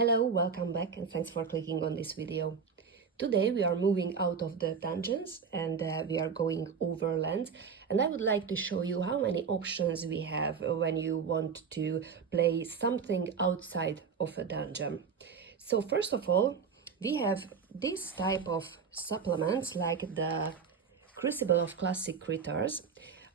Hello, welcome back and thanks for clicking on this video. Today we are moving out of the dungeons and we are going overland, and I would like to show you how many options we have when you want to play something outside of a dungeon. So first of all, we have this type of supplements like the Crucible of Classic Critters.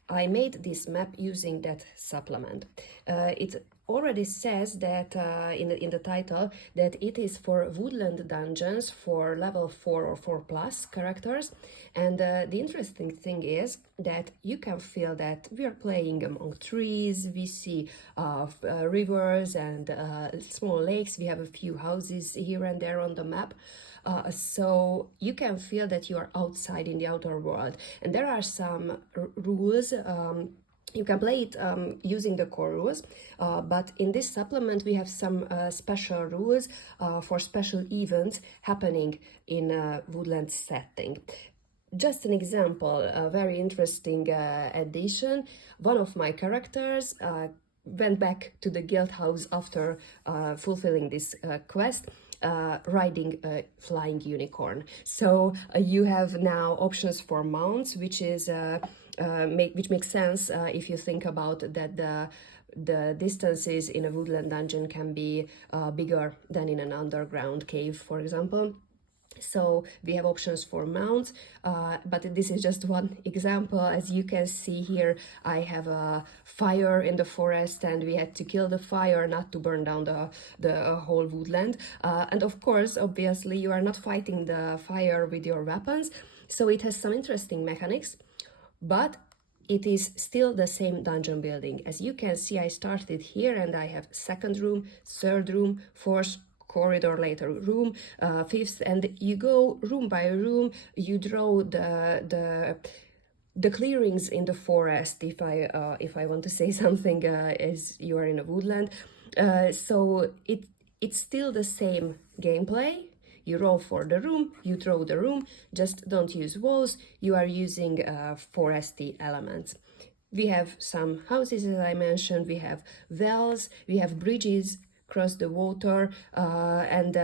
I made this map using that supplement. It already says that in the title that it is for woodland dungeons for level 4 or 4 plus characters, and the interesting thing is that you can feel that we are playing among trees. We see rivers and small lakes. We have a few houses here and there on the map. So you can feel that you are outside in the outer world, and there are some rules. You can play it using the core rules, but in this supplement we have some special rules for special events happening in a woodland setting. Just an example, a very interesting addition. One of my characters went back to the guild house after fulfilling this quest, riding a flying unicorn. So you have now options for mounts, which is which makes sense if you think about that the distances in a woodland dungeon can be bigger than in an underground cave, for example. So we have options for mounts, but this is just one example. As you can see here, I have a fire in the forest and we had to kill the fire not to burn down the whole woodland. And of course, obviously, you are not fighting the fire with your weapons. So it has some interesting mechanics, but it is still the same dungeon building. As you can see, I started here and I have second room, third room, fourth corridor, later room, fifth, and you go room by room. You draw the clearings in the forest, if I want to say something, as you are in a woodland. So it's still the same gameplay. You roll for the room, you draw the room, just don't use walls. You are using foresty elements. We have some houses, as I mentioned. We have wells, we have bridges across the water, and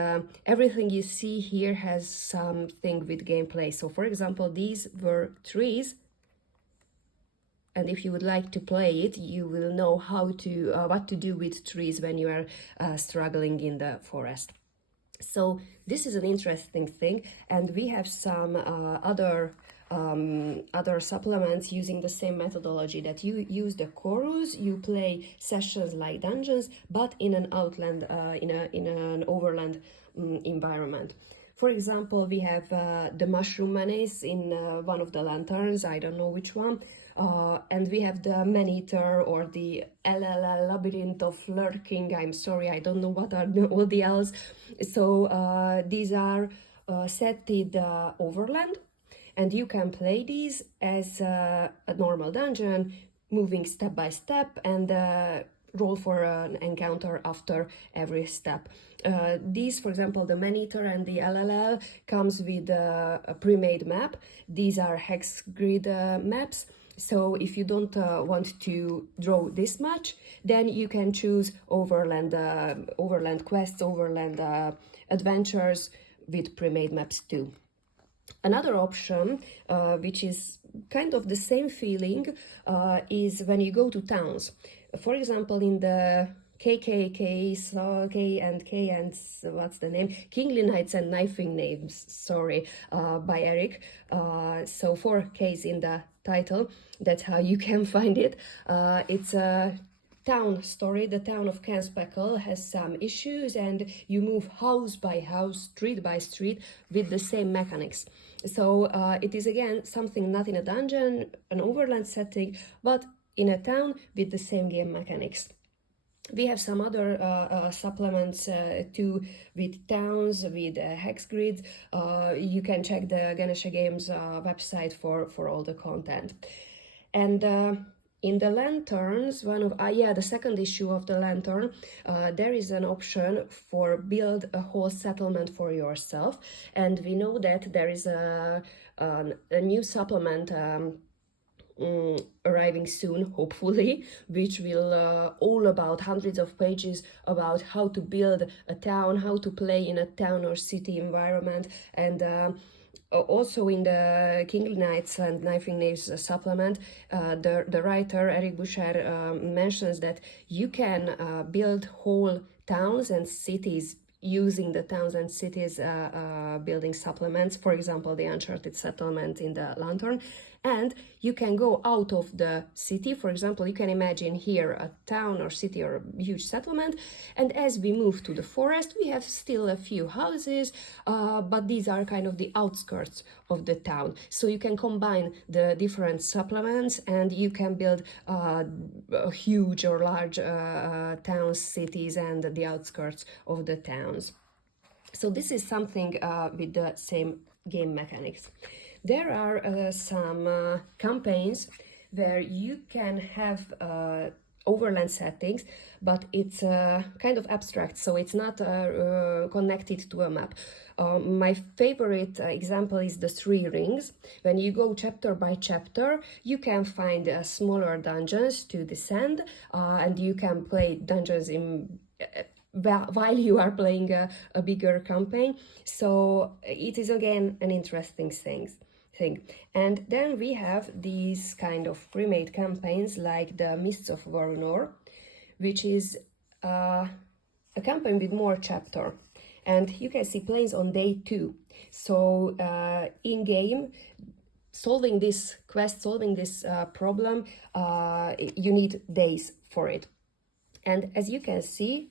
everything you see here has something with gameplay. So for example, these were trees, and if you would like to play it, you will know how to what to do with trees when you are struggling in the forest. So this is an interesting thing, and we have some other supplements using the same methodology that you use the core rules. You play sessions like dungeons, but in an outland, in an overland environment. For example, we have the mushroom menace in one of the lanterns. I don't know which one. And we have the man-eater or the LLL labyrinth of lurking. I'm sorry, I don't know what are all the L's. So these are set in the overland, and you can play these as a normal dungeon, moving step by step, and roll for an encounter after every step. These, for example, the man-eater and the LLL comes with a pre-made map. These are hex grid maps. So if you don't want to draw this much, then you can choose overland quests, overland adventures with pre-made maps too. Another option, which is kind of the same feeling, is when you go to towns. For example, in the K and what's the name? Kingly Knights and Knifing Names, sorry, by Eric. So 4 Ks in the title, that's how you can find it. It's a town story. The town of Canspeckle has some issues, and you move house by house, street by street with the same mechanics. So it is again something not in a dungeon, an overland setting, but in a town with the same game mechanics. We have some other supplements too, with towns, with hex grids. You can check the Ganesha Games website for all the content. And in the lanterns, the second issue of the lantern, there is an option for build a whole settlement for yourself. And we know that there is a new supplement arriving soon, hopefully, which will all about hundreds of pages about how to build a town, how to play in a town or city environment, and also in the King Knights and Knifing Nails supplement, the writer Eric Boucher mentions that you can build whole towns and cities using the towns and cities building supplements, for example, the Uncharted settlement in the Lantern. And you can go out of the city. For example, you can imagine here a town or city or a huge settlement. And as we move to the forest, we have still a few houses, but these are kind of the outskirts of the town. So you can combine the different supplements and you can build huge or large towns, cities, and the outskirts of the towns. So this is something with the same game mechanics. There are some campaigns where you can have overland settings, but it's kind of abstract, so it's not connected to a map. My favorite example is the Three Rings. When you go chapter by chapter, you can find smaller dungeons to descend, and you can play dungeons in while you are playing a bigger campaign. So it is again an interesting thing. And then we have these kind of pre-made campaigns like the Mists of Varunor, which is a campaign with more chapter. And you can see planes on day 2. So in game, solving this quest, solving this problem, you need days for it. And as you can see,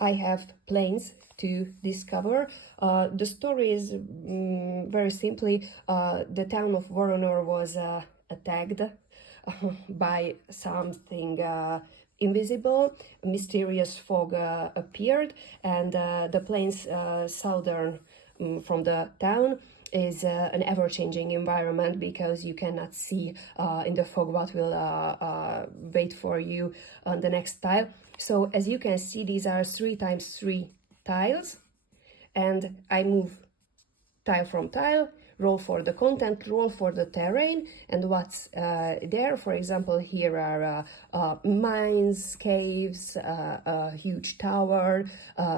I have planes to discover. The story is very simply, the town of Voronor was attacked by something invisible. A mysterious fog appeared, and the plains southern from the town is an ever-changing environment because you cannot see in the fog what will wait for you on the next tile. So as you can see, these are 3x3 tiles, and I move tile from tile, roll for the content, roll for the terrain, and what's there. For example, here are mines, caves, a huge tower,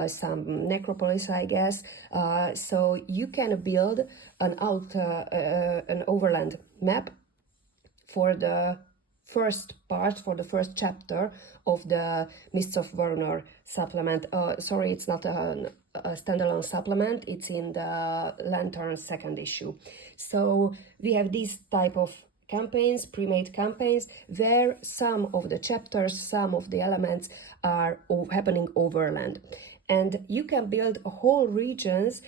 some necropolis, I guess. So you can build an overland map for the first part, for the first chapter of the Mists of Varunor supplement. Sorry, it's not a standalone supplement, it's in the Lantern second issue. So we have these type of campaigns, pre-made campaigns, where some of the chapters, some of the elements are happening overland. And you can build whole regions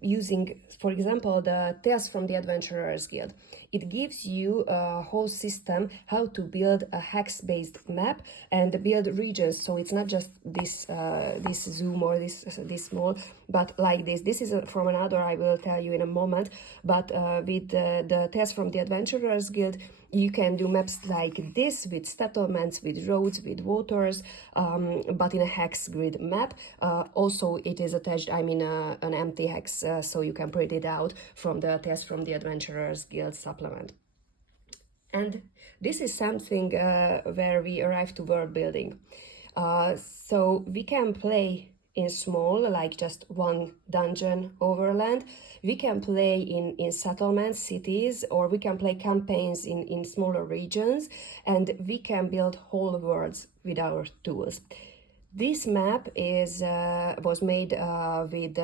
using, for example, the Tales from the Adventurers Guild. It gives you a whole system how to build a hex-based map and build regions. So it's not just this this zoom or this small, but like this. This is from another, I will tell you in a moment. But with the Tales from the Adventurers Guild, you can do maps like this with settlements, with roads, with waters, but in a hex grid map. Also, it is attached, I mean, an empty hex, so you can print it out from the Tales from the Adventurers Guild supplement. And this is something where we arrive to world building. So we can play in small, like just one dungeon overland. We can play in settlements, cities, or we can play campaigns in smaller regions, and we can build whole worlds with our tools. This map was made with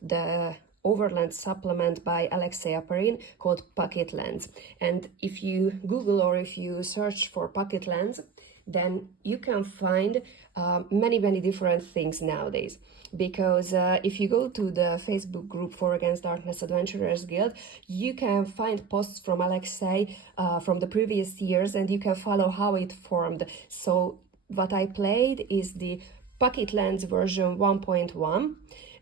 the overland supplement by Alexei Aparin called Pocketlands. And if you Google or if you search for Pocketlands, then you can find many different things nowadays. Because if you go to the Facebook group For Against Darkness Adventurers Guild, you can find posts from Alexei from the previous years, and you can follow how it formed. So what I played is the Pocketlands version 1.1,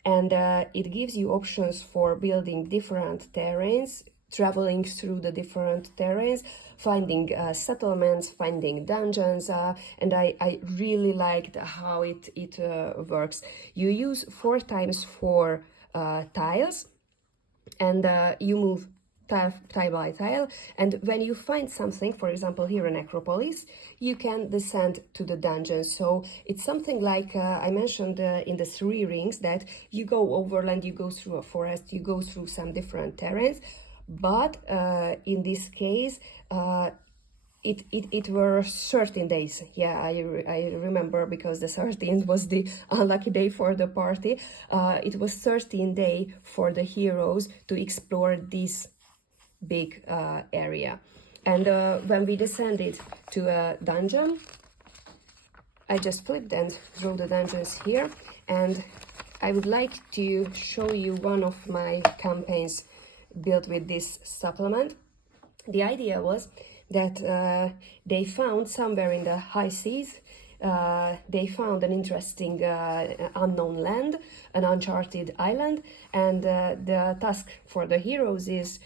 and it gives you options for building different terrains, traveling through the different terrains, finding settlements, finding dungeons, and I really liked how it works. You use 4x4 tiles, and you move tile by tile, and when you find something, for example here in Acropolis, you can descend to the dungeon. So it's something like I mentioned in the 3 rings, that you go overland, you go through a forest, you go through some different terrains, but in this case it were 13 days. Yeah, I remember, because the 13th was the unlucky day for the party. It was 13 days for the heroes to explore this big area. And when we descended to a dungeon, I just flipped and drew the dungeons here, and I would like to show you one of my campaigns built with this supplement. The idea was that they found somewhere in the high seas, they found an interesting unknown land, an uncharted island, and the task for the heroes is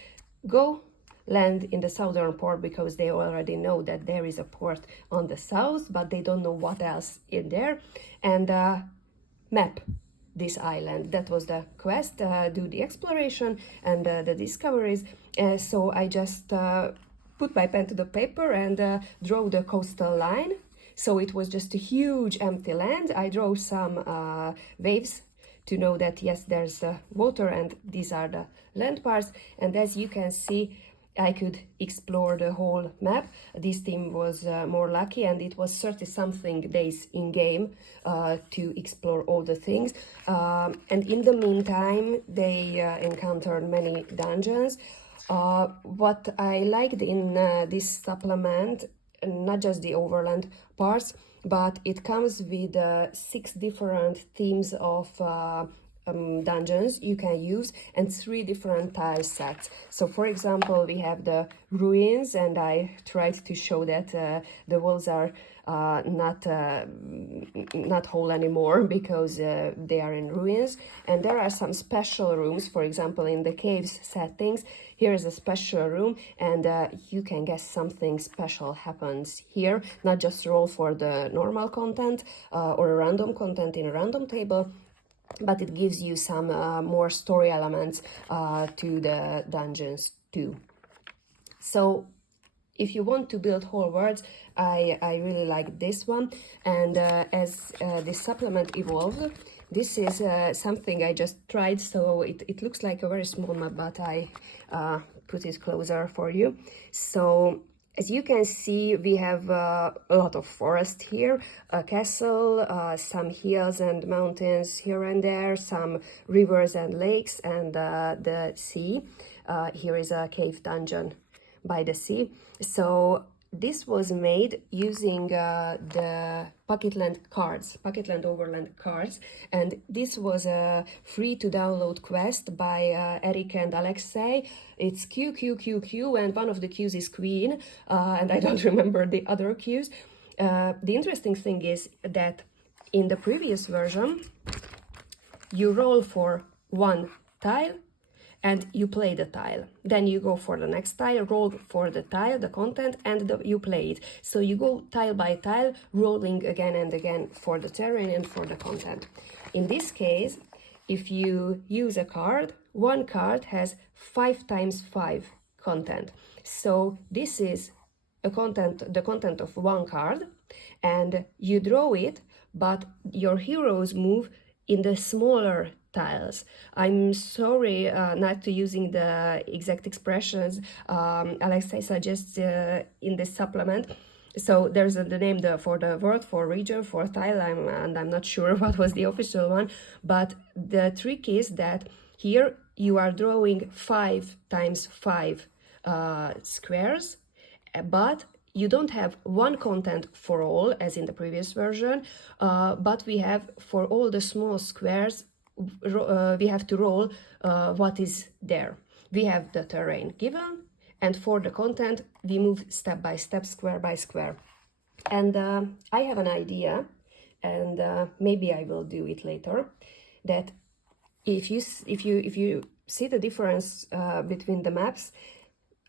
go land in the southern port, because they already know that there is a port on the south, but they don't know what else in there, and map this island. That was the quest, do the exploration and the discoveries. So I just put my pen to the paper and draw the coastal line. So it was just a huge empty land. I drew some waves to know that yes, there's water and these are the land parts. And as you can see, I could explore the whole map. This team was more lucky, and it was 30-something days in game to explore all the things. And in the meantime, they encountered many dungeons. What I liked in this supplement, not just the overland parts, but it comes with 6 different themes of dungeons you can use, and 3 different tile sets. So for example, we have the ruins, and I tried to show that the walls are not whole anymore, because they are in ruins. And there are some special rooms, for example in the caves settings. Here is a special room, and you can guess something special happens here, not just roll for the normal content or a random content in a random table, but it gives you some more story elements to the dungeons too. So if you want to build whole worlds, I really like this one. And as this supplement evolved, this is something I just tried, so it looks like a very small map, but I put it closer for you. So as you can see, we have a lot of forest here, a castle, some hills and mountains here and there, some rivers and lakes, and the sea. Here is a cave dungeon by the sea. So this was made using the Pocketland cards, Pocketland Overland cards, and this was a free to download quest by Eric and Alexei. It's Q, Q, Q, Q, and one of the Qs is Queen, and I don't remember the other Qs. The interesting thing is that in the previous version, you roll for 1 tile, and you play the tile. Then you go for the next tile, roll for the tile, the content, and you play it. So you go tile by tile, rolling again and again for the terrain and for the content. In this case, if you use a card, 1 card has 5 times 5 content. So this is the content of 1 card, and you draw it, but your heroes move in the smaller tiles. I'm sorry not to using the exact expressions Alexei suggests in this supplement. So there's the name for the word, for region, for tile, and I'm not sure what was the official one, but the trick is that here you are drawing 5 times 5 squares, but you don't have 1 content for all, as in the previous version, but we have for all the small squares, we have to roll what is there. We have the terrain given, and for the content, we move step by step, square by square. And I have an idea, and maybe I will do it later, that if you see the difference between the maps,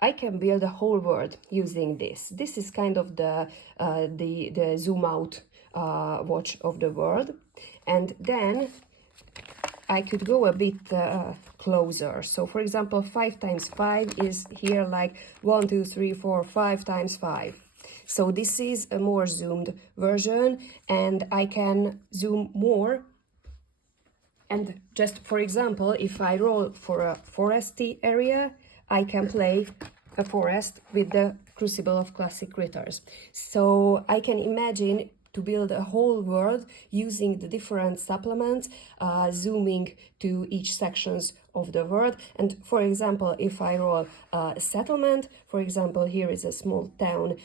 I can build a whole world using this. This is kind of the zoom out watch of the world. And then I could go a bit closer. So for example, 5 times 5 is here like 1, 2, 3, 4, 5 times 5. So this is a more zoomed version, and I can zoom more. And just for example, if I roll for a foresty area, I can play a forest with the Crucible of Classic Critters. So I can imagine to build a whole world using the different supplements, zooming to each sections of the world. And for example, if I roll a settlement, for example, here is a small town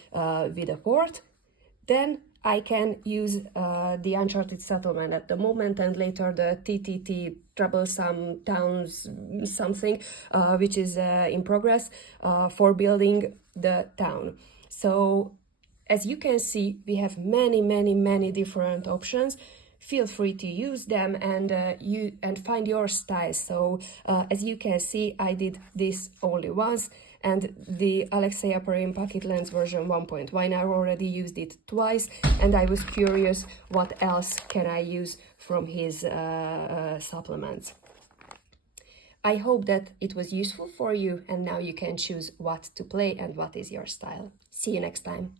with a port, then I can use the Uncharted settlement at the moment, and later the TTT troublesome towns something, which is in progress for building the town. So as you can see, we have many different options. Feel free to use them and find your style. So as you can see, I did this only once, and the Alexei Aparin Pocket Lens version 1.1, I already used it twice, and I was curious what else can I use from his supplements. I hope that it was useful for you, and now you can choose what to play and what is your style. See you next time.